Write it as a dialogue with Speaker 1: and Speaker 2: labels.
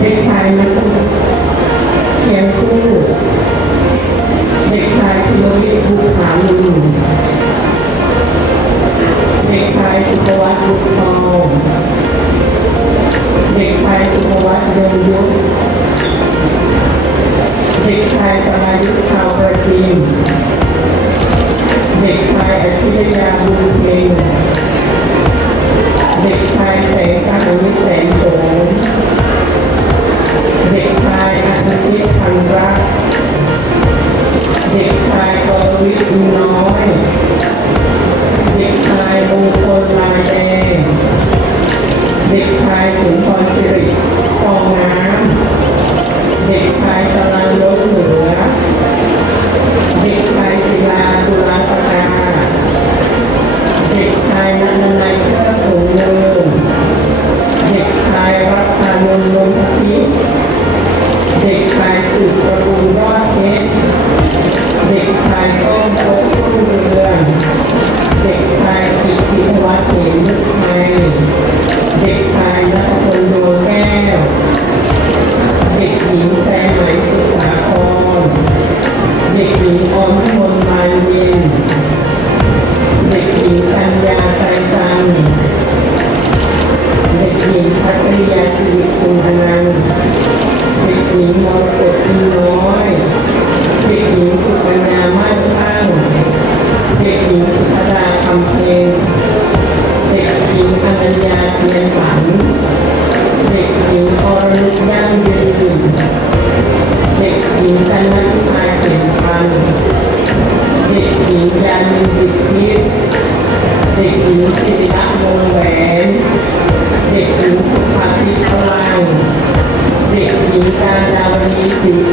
Speaker 1: เด็กชายนุชเขียนคู่เด็กชายธีรวิทย์ภูผาลุนเด็กชายสุภวัฒน์บุตรทองเด็กชายสุภวัฒน์ยงยุทธเด็กชายสรายุทธชาวประจีนเด็กชายอภิรยาบุญเพ็ง เด็กชายนัชิตพันรักเด็กชายกรวิยน้อย เด็กชายมงคลลายแดง เด็กชายสุนทรสิริฟองน้ำเด็กชายสลานล้นเหือ เด็กชายศิลาตุลาสกาเด็กชาย เด็กชายสืบตะกูลอดเพชเด็กชายต้นพบรุ่เรืองเด็กชายกิติวัฒเหมฤทัยเด็กชายนัทพลดวแก้ว เด็กหญิงแตงไหมศึกษาพรเด็กหญิงอมมนมาเย็นเด็กหญิงธัญญาใจตันเด็กหญิงพัทริยาสิริ ญิงสุกัญเด็กหญิงสุภดาคำเพลงเด็กหญิอัญญาเนฝันเด็กหญิงอรนุชย่างยืนเด็กหญิงกันนัทมาเขียนฟันเด็กหญิงยันจิตพิษเด็กหญิสิริรักวงแหวนเด็กหญิงสุภาพิพลังเด็กหญิการดาวณีสิว